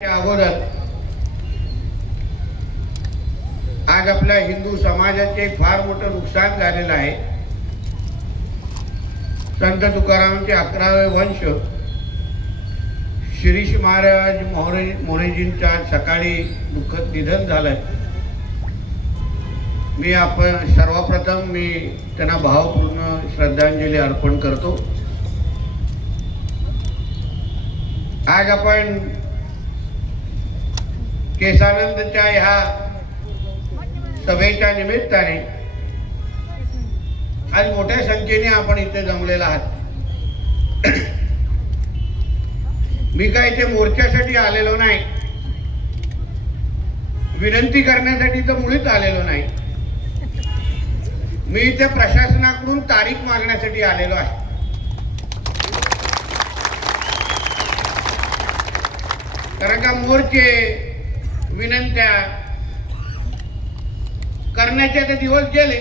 अगोदर आज आपल्या हिंदू समाजाचे फार मोठं नुकसान झालेलं आहे। संत तुकारामांचे 11वे वंश शिरीष महाराज मोरेजींचं आज सकाळी दुःखद निधन झालंय। आपण सर्वप्रथम त्यांना भावपूर्ण श्रद्धांजली अर्पण करतो। आज आपण केसानंदच्या ह्या सभेच्या निमित्ताने आज मोठ्या संख्येने आपण इथे जमलेला आहात। मी काय इथे मोर्चासाठी आलेलो नाही, विनंती करण्यासाठी तर मुळीच आलेलो नाही। मी इथे प्रशासनाकडून तारीख मागण्यासाठी आलेलो आहे। कारण का मोर्चे विनंत्या करण्याचे ते दिवस गेले।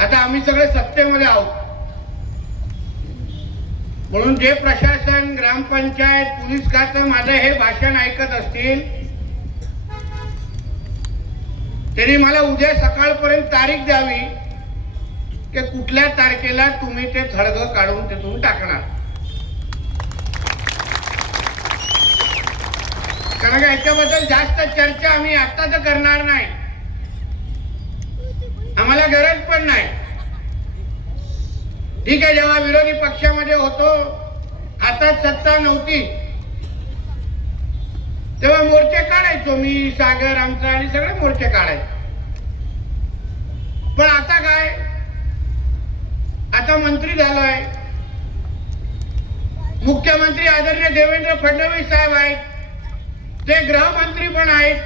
आता आम्ही सगळे सत्तेमध्ये आहोत, म्हणून जे प्रशासन, ग्रामपंचायत, पोलीस खातं माझं हे भाषण ऐकत असतील त्यांनी मला उद्या सकाळपर्यंत तारीख द्यावी की कुठल्या तारखेला तुम्ही ते थडगं काढून तिथून टाकणार। कारण याच्याबद्दल जास्त चर्चा आम्ही आता तर करणार नाही, आम्हाला गरज पण नाही। ठीक आहे, जेव्हा विरोधी पक्षामध्ये होतो, हातात सत्ता नव्हती, तेव्हा मोर्चे काढायचो मी, सागर आमचा आणि सगळे मोर्चे काढायचो। पण आता काय, आता मंत्री झालोय, मुख्यमंत्री आदरणीय देवेंद्र फडणवीस साहेब आहेत, ते गृहमंत्री पण आहेत,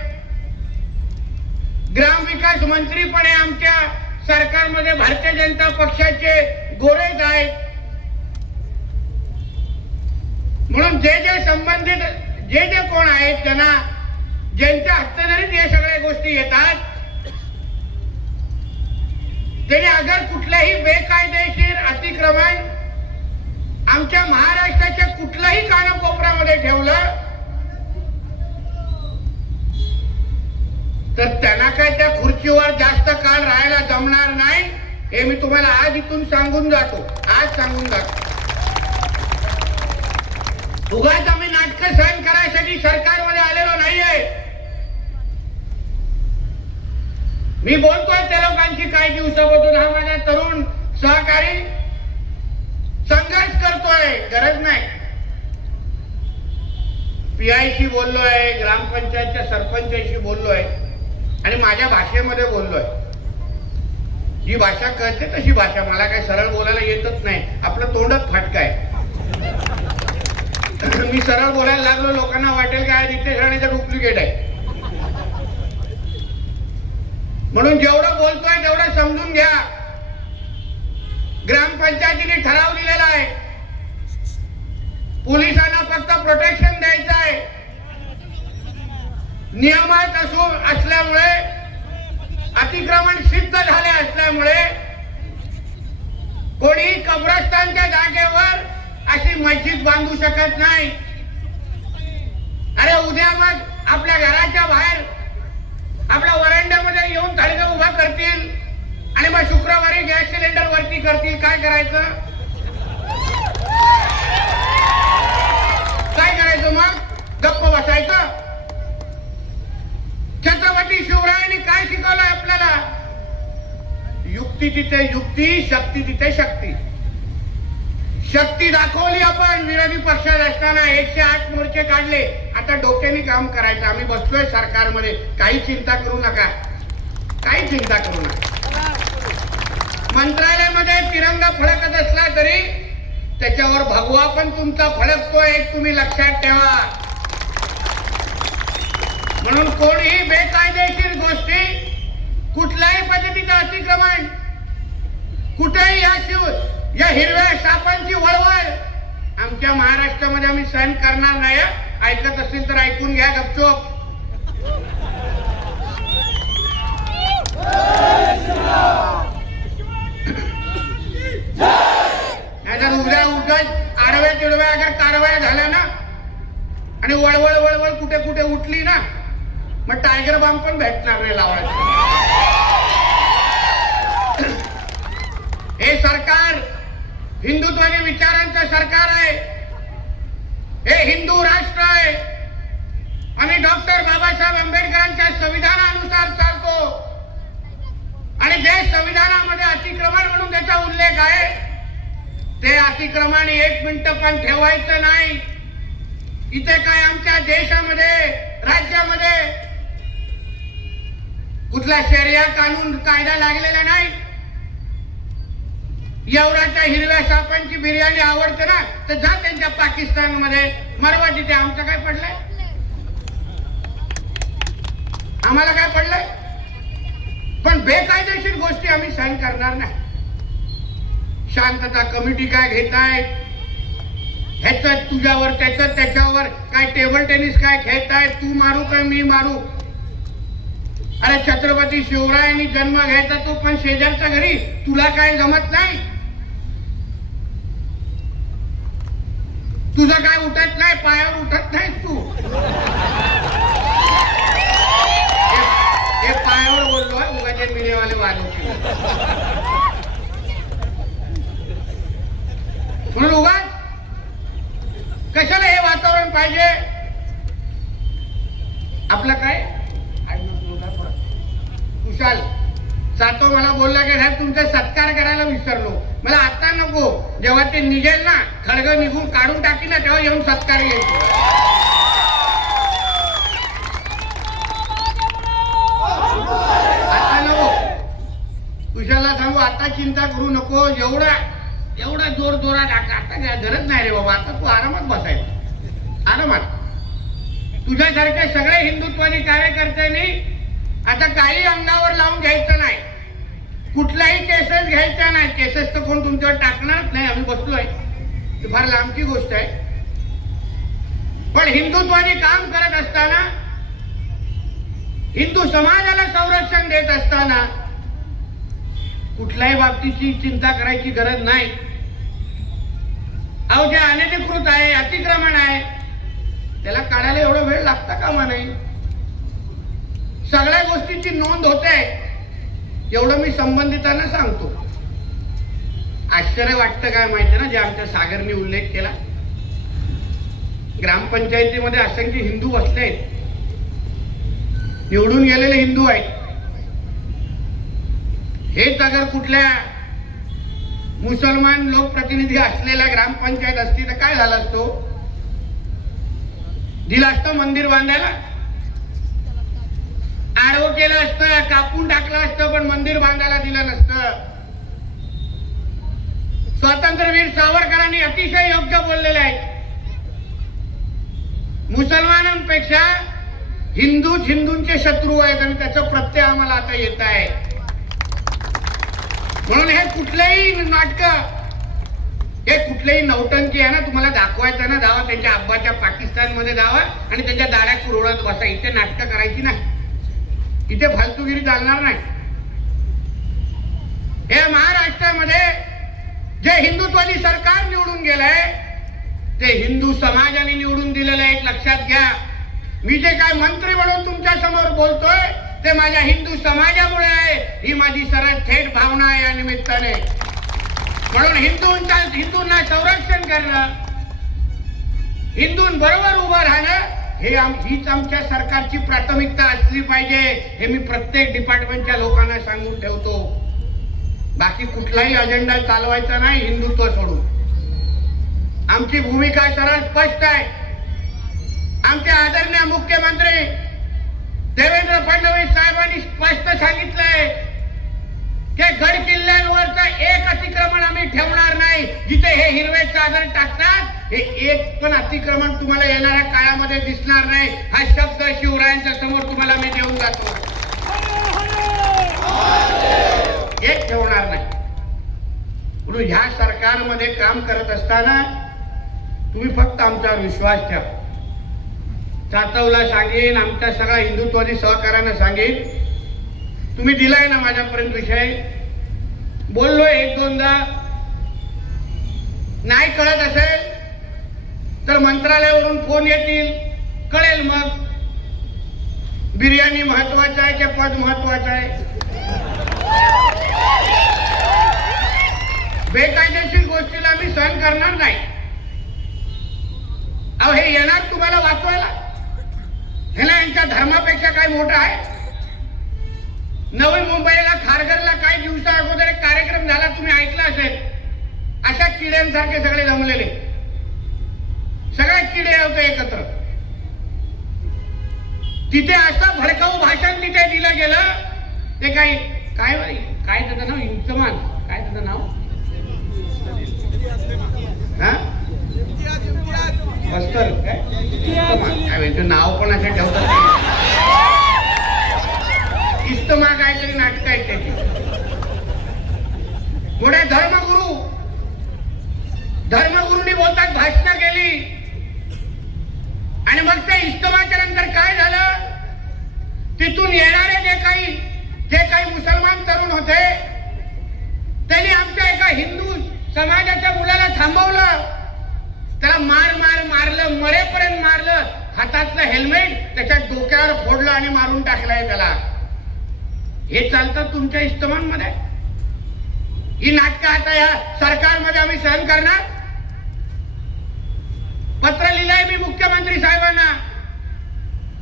ग्रामविकास मंत्री पण आहे, आमच्या सरकारमध्ये भारतीय जनता पक्षाचे गोरेज आहेत। म्हणून जे संबंधित जे कोण आहेत त्यांना ज्यांच्या हस्तेदारीत हे सगळ्या गोष्टी येतात, त्यांनी अगर कुठल्याही बेकायदेशीर अतिक्रमण आमच्या महाराष्ट्राच्या कुठल्याही कानाकोपऱ्यामध्ये ठेवलं तर त्यांना काय त्या खुर्चीवर जास्त काळ राहायला जमणार नाही, हे मी तुम्हाला आज इथून सांगून जातो, आज सांगून जातो। उगाच आम्ही नाटकं सहन करायसाठी सरकारमध्ये आलेलो नाहीये। मी बोलतोय त्या लोकांची काही दिवसापासून, हा माझा तरुण सहकारी संघर्ष करतोय, गरज नाही। पीआयशी बोललोय, ग्रामपंचायतच्या सरपंचाशी बोललोय आणि माझ्या भाषेमध्ये बोललोय। जी भाषा कळते तशी भाषा, मला काही सरळ बोलायला येतच नाही, आपलं तोंडच फाटक आहे। मी सरळ बोलायला लागलो, लोकांना वाटेल काय रितेश राणेचा डुप्लिकेट आहे। म्हणून जेवढं बोलतोय तेवढं समजून घ्या। ग्रामपंचायतीने ठराव दिलेला आहे, पोलिसांना फक्त प्रोटेक्शन द्यायचं आहे। नियमात असल्यामुळे, अतिक्रमण सिद्ध झाले असल्यामुळे कोणी कब्रस्तानच्या जागेवर अशी मस्जिद बांधू शकत नाही। अरे उद्या मग आपल्या घराच्या बाहेर आपल्या वरांड्यामध्ये येऊन थडगं उभा करतील आणि मग शुक्रवारी गॅस सिलेंडर वरती करतील, काय करायचं? काय करायचं मग? गप्प बसायचं? छत्रपती शिवरायांनी काय शिकवलंय आपल्याला? युक्ती तिथे युक्ती, शक्ती तिथे शक्ती। शक्ती दाखवली आपण विरोधी पक्षात असताना, 108 मोर्चे काढले। आता डोक्याने काम करायचं, आम्ही बसलोय सरकारमध्ये, काही चिंता करू नका, काही चिंता करू नका। मंत्रालयामध्ये तिरंगा फडकत असला तरी त्याच्यावर भगवा पण तुमचा फडकतोय, एक तुम्ही लक्षात ठेवा। म्हणून कोणीही बेकायदेशीर गोष्टी, कुठल्याही पद्धतीचं अतिक्रमण, कुठेही या हिरव्या सापांची वळवळ आमच्या महाराष्ट्रामध्ये आम्ही सहन करणार नाही। ऐकत असतील तर ऐकून घ्या गपचूप। नाहीतर उद्या उगाच आडव्या तिडव्या अगर कारवाया झाल्या ना आणि वळवळ वळवळ कुठे कुठे उठली ना, मग टायगर बाम पण भेटणार नाही लावायचं. हे सरकार हिंदुत्वादी विचारांचं सरकार आहे. हे हिंदू राष्ट्र आहे आणि डॉक्टर बाबासाहेब आंबेडकरांच्या संविधानानुसार चालतो. आणि जे संविधानामध्ये अतिक्रमण म्हणून त्याचा उल्लेख आहे, ते अतिक्रमण 1 मिनिट पण ठेवायचं नाही. इथे काय आमच्या देशामध्ये, राज्यामध्ये कुठला शरिया कानून कायदा लागलेला नाही. एवढ्याच्या हिरव्या सापांची बिर्याणी आवडते ना, तर जा त्यांच्या पाकिस्तानमध्ये मरवा, तिथे आमचं काय पडलंय? आम्हाला काय पडलंय? पण बेकायदेशीर गोष्टी आम्ही सहन करणार नाही. शांतता कमिटी काय घेताय, ह्याच तुझ्यावर त्याच त्याच्यावर काय टेबल टेनिस काय खेळताय, तू मारू काय मी मारू? अरे छत्रपती शिवरायांनी जन्म घ्यायचा तो पण शेजारच्या घरी, तुला काय जमत नाही? तुझं काय उठत नाही, पायावर उठत नाहीस तू. हे पायावर बोललो आहे, उगाचे मिळेवाले वाढवते म्हणून उगाच कशाला हे वातावरण पाहिजे? आपलं काय कुशाल सातो मला बोलला की साहेब तुमचा सत्कार करायला विसरलो. मला आता नको, जेव्हा ते निघेल ना, खडग निघून काढून टाकी ना, तेव्हा येऊन सत्कार येईल. आता नको, कुशालला सांगू आता चिंता करू नको. एवढा जोर जोरात आता काय गरज नाही रे बाबा. आता तू आरामात बसायचं, आरामात. तुझ्यासारखे सगळे हिंदुत्वादी कार्यकर्त्यांनी आता काही अंगावर लावून घ्यायचं नाही, कुठलाही केसेस घ्यायचा नाही. केसेस तर कोण तुमच्यावर टाकणारच नाही, आम्ही बसलोय, ती फार लांबची गोष्ट आहे. पण हिंदुत्वादी काम करत असताना, हिंदू समाजाला संरक्षण देत असताना कुठल्याही बाबतीची चिंता करायची गरज नाही. अहो जे अनधिकृत आहे, अतिक्रमण आहे, त्याला काढायला एवढा वेळ लागता कामा नाही. सगळ्या गोष्टीची नोंद होते, एवढं मी संबंधितांना सांगतो. आश्चर्य वाटतं काय माहिती ना, जे आमच्या सागरने उल्लेख केला, ग्रामपंचायतीमध्ये असंख्य हिंदू बसले आहेत, निवडून गेलेले हिंदू आहेत. हेच अगर कुठल्या मुसलमान लोकप्रतिनिधी असलेल्या ग्रामपंचायत असती तर काय झालं असतो? दिलं असतं मंदिर बांधायला, आडवं केलं असतं, कापून टाकलं असतं, पण मंदिर बांधायला दिलं नसतं. स्वातंत्र्यवीर सावरकरांनी अतिशय योग्य बोललेले आहे, मुसलमानांपेक्षा हिंदूच हिंदूंचे शत्रू आहेत आणि त्याचं प्रत्यय आम्हाला आता येत आहे. म्हणून हे कुठलेही नाटक, हे कुठलेही नौटंकी आहे ना, तुम्हाला दाखवायचं ना, जावा त्यांच्या अब्बाच्या पाकिस्तानमध्ये जावा आणि त्यांच्या दाड्या कुरवळत बसा. इथे नाटकं करायची नाही, इथे फालतूगिरी चालणार नाही. हे महाराष्ट्रामध्ये जे हिंदुत्वादी सरकार निवडून गेलंय, ते हिंदू समाजाने निवडून दिलेलं आहे. एक लक्षात घ्या, मी जे काय मंत्री म्हणून तुमच्या समोर बोलतोय ते माझ्या हिंदू समाजामुळे आहे. ही माझी सरळ थेट भावना आहे या निमित्ताने. म्हणून हिंदूंना संरक्षण करणं, हिंदूंबरोबर उभं राहणं, हीच आमच्या सरकारची प्राथमिकता असली पाहिजे. हे मी प्रत्येक डिपार्टमेंटच्या लोकांना सांगून ठेवतो. बाकी कुठलाही अजेंडा चालवायचा नाही हिंदुत्व सोडून. आमची भूमिका सरळ स्पष्ट आहे. आमचे आदरणीय मुख्यमंत्री देवेंद्र फडणवीस साहेबांनी स्पष्ट सांगितलंय की गड किल्ल्यांवरचं एक अतिक्रमण आम्ही ठेवणार नाही. जिथे हे हिरवे चादर टाकतात, हे एक पण अतिक्रमण तुम्हाला येणाऱ्या काळामध्ये दिसणार नाही. हा शब्द शिवरायांच्या समोर तुम्हाला मी देऊन जातो. एक ठेवणार नाही. म्हणून ह्या सरकारमध्ये काम करत असताना तुम्ही फक्त आमच्यावर विश्वास ठेवा. सातवला सांगेन, आमच्या सगळ्या हिंदुत्वादी सहकार्यानं सांगेन, तुम्ही दिलाय ना माझ्यापर्यंत विषय, बोललोय एक दोनदा. नाही कळत असेल तर मंत्रालयावरून फोन येतील, कळेल मग बिर्याणी महत्वाचं आहे की पद महत्वाचं आहे. बेकायदेशीर गोष्टीला मी सहन करणार नाही. अहो हे येणार तुम्हाला वाचवायला, ह्याला यांच्या धर्मापेक्षा काय मोठं आहे. नवी मुंबईला खारघरला काही दिवसा अगोदर एक कार्यक्रम झाला, तुम्ही ऐकला असेल. अशा किड्यांसारखे सगळे जमलेले, सगळे किडे होते एकत्र. तिथे असं भडकाऊ भाषण तिथे दिलं गेलं. ते काय त्याचं नाव, इंचमान काय त्याचं नाव, बस्तर काय नाव पण असे ठेवतात. इस्तमा काहीतरी नाटक आहेत त्याची. पुढे धर्मगुरूंनी बोलतात भाषण केली. आणि मग त्या इस्तमाच्या नंतर काय झालं, तिथून येणारे जे काही मुसलमान तरुण होते त्यांनी आमच्या एका हिंदू समाजाच्या मुलाला थांबवलं. त्याला मारलं, मरेपर्यंत मारलं. हातातलं हेल्मेट त्याच्या डोक्यावर फोडलं आणि मारून टाकलंय त्याला. हे चालतं तुमच्या इस्तमांमध्ये. ही नाटकं आता या सरकारमध्ये आम्ही सहन करणार. पत्र लिहिलंय मी मुख्यमंत्री साहेबांना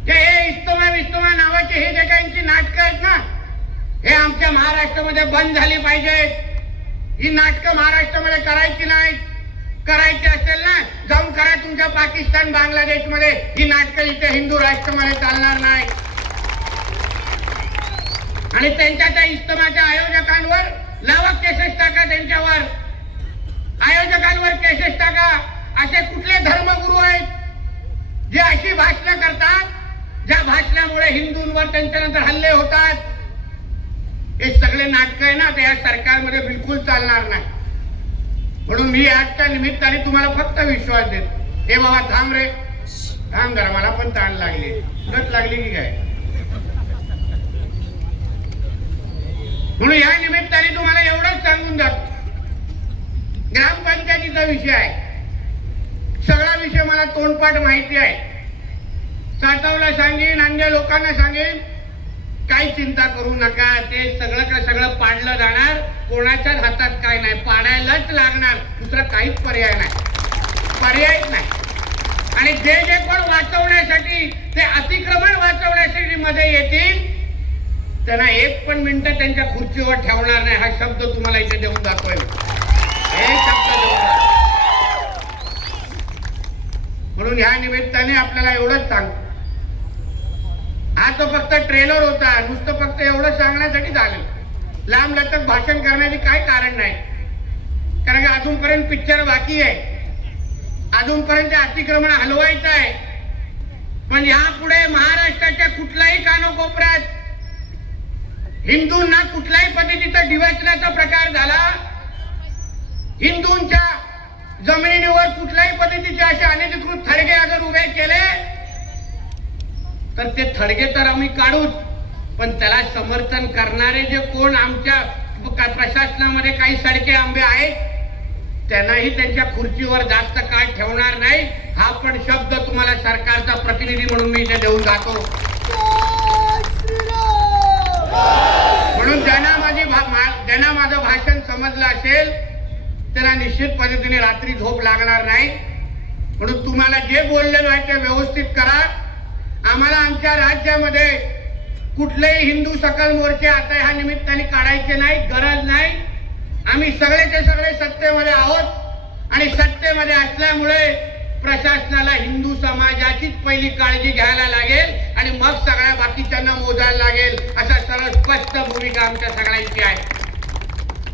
की हे इस्तमा नावाचे हे जे काही नाटकं आहेत ना, हे आमच्या महाराष्ट्रामध्ये बंद झाली पाहिजेत. ही नाटकं महाराष्ट्रामध्ये करायची नाही. करायची असेल ना, जाऊन करा तुमच्या पाकिस्तान बांगलादेशमध्ये. ही नाटकं इथे हिंदू राष्ट्रामध्ये चालणार नाही. आणि त्यांच्या त्या इस्तमाच्या आयोजकांवर लावा केसेस टाका, त्यांच्यावर आयोजकांवर केसेस टाका. असे कुठले धर्मगुरू आहेत जे अशी भाषणं करतात, ज्या भाषणामुळे हिंदूंवर त्यांच्यानंतर हल्ले होतात. हे सगळे नाटक आहे ना, ते या सरकारमध्ये बिलकुल चालणार नाही. म्हणून मी आजच्या निमित्ताने तुम्हाला फक्त विश्वास देतो. हे बाबा थांब रे, थांब जरा, मला पण ताण लागली, गत लागली की काय. म्हणून या निमित्ताने तुम्हाला एवढंच सांगून जातो, ग्रामपंचायतीचा विषय आहे. सगळा विषय मला तोंडपाठ माहिती आहे. सातवला सांगेन, अन्य लोकांना सांगेन, काही चिंता करू नका. ते सगळं पाडलं जाणार. कोणाच्याच हातात काय नाही, पाडायलाच लागणार. दुसरा काहीच पर्यायच नाही. आणि जे कोण वाचवण्यासाठी, ते अतिक्रमण वाचवण्यासाठी मध्ये येतील, त्यांना एक पण मिनिट त्यांच्या खुर्चीवर ठेवणार नाही. हा शब्द तुम्हाला इथे देऊन दाखवेल. हे शब्द देऊन. म्हणून ह्या निमित्ताने आपल्याला एवढंच सांगतो, हा तो फक्त ट्रेलर होता. नुसतं फक्त एवढं सांगण्यासाठी झालं. लांब लचक भाषण करण्याचे काय कारण नाही. कारण की अजूनपर्यंत पिक्चर बाकी आहे. अजूनपर्यंत अतिक्रमण हलवायचं आहे. पण यापुढे महाराष्ट्राच्या कुठल्याही कानकोपऱ्यात हिंदूंना कुठल्याही पद्धतीचा डिवचण्याचा प्रकार झाला, हिंदूंच्या जमिनीवर कुठल्याही पद्धतीचे असे अनधिकृत थडगे अगर उभे केले तर ते थडगे तर आम्ही काढूच, पण त्याला समर्थन करणारे जे कोण आमच्या प्रशासनामध्ये काही सडके आंबे आहेत, त्यांनाही त्यांच्या खुर्चीवर जास्त काळ ठेवणार नाही. हा पण शब्द तुम्हाला सरकारचा प्रतिनिधी म्हणून मी इथे देऊन जातो. म्हणून ज्यांना माझं भाषण समजलं असेल त्यांना निश्चित पद्धतीने रात्री झोप लागणार नाही. म्हणून तुम्हाला जे बोललेलं आहे ते व्यवस्थित करा. आम्हाला आमच्या राज्यामध्ये कुठलेही हिंदू सकल मोर्चे आता ह्या निमित्ताने काढायचे नाही, गरज नाही. आम्ही सगळेचे सगळे सत्तेमध्ये आहोत आणि सत्तेमध्ये असल्यामुळे प्रशासनाला हिंदू समाजाचीच पहिली काळजी घ्यायला लागेल आणि मग सगळ्या बाकीच्यांना मोजायला लागेल. असा सरळ स्पष्ट भूमिका आमच्या सगळ्यांची आहे.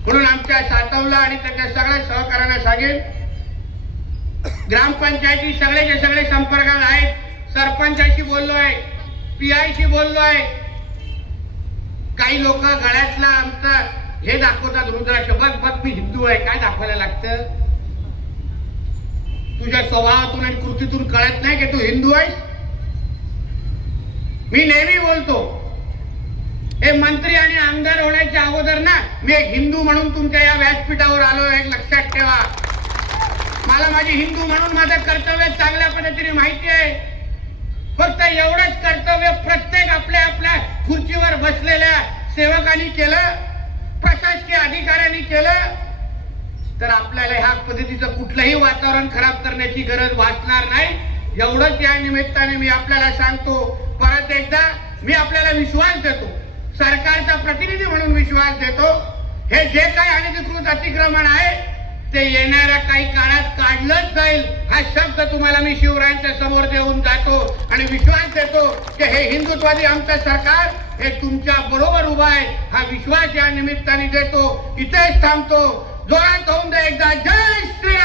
म्हणून आमच्या सातवला आणि त्याच्या सगळ्या सहकार्यांना सांगेन, ग्रामपंचायती सगळेचे सगळे संपर्कात आहेत. सरपंचाशी बोललो आहे, पीआयशी बोललो आहे. काही लोक गळ्यातला आमचा हे दाखवतात, रुद्राक्ष, बघ मी हिंदू आहे. काय दाखवायला लागतं? तुझ्या स्वभावातून आणि कृतीतून कळत नाही की तू हिंदू आहेस? मी नेहमी बोलतो, हे मंत्री आणि आमदार होण्याच्या अगोदर ना मी एक हिंदू म्हणून तुमच्या या व्यासपीठावर आलो. एक लक्षात ठेवा, मला माझी हिंदू म्हणून माझं कर्तव्य चांगल्या पद्धतीने माहिती आहे. एवढंच कर्तव्य प्रत्येक आपल्या आपल्या खुर्चीवर बसलेल्या सेवकांनी केलं, प्रशासकीय अधिकाऱ्यांनी केलं, तर आपल्याला ह्या पद्धतीचं कुठलंही वातावरण खराब करण्याची गरज भासणार नाही। एवढंच या निमित्ताने मी आपल्याला सांगतो। परत एकदा मी आपल्याला विश्वास देतो, सरकारचा प्रतिनिधी म्हणून विश्वास देतो, हे जे काही अनधिकृत अतिक्रमण आहे ते येणाऱ्या काही काळात काढलंच जाईल, हा शब्द तुम्हाला मी शिवरायांच्या समोर देऊन जातो आणि विश्वास देतो की हे हिंदुत्ववादी आमचं सरकार हे तुमच्या बरोबर उभा आहे, हा विश्वास या निमित्ताने देतो। इथेच थांबतो। जोरात होऊन दे एकदा जय श्री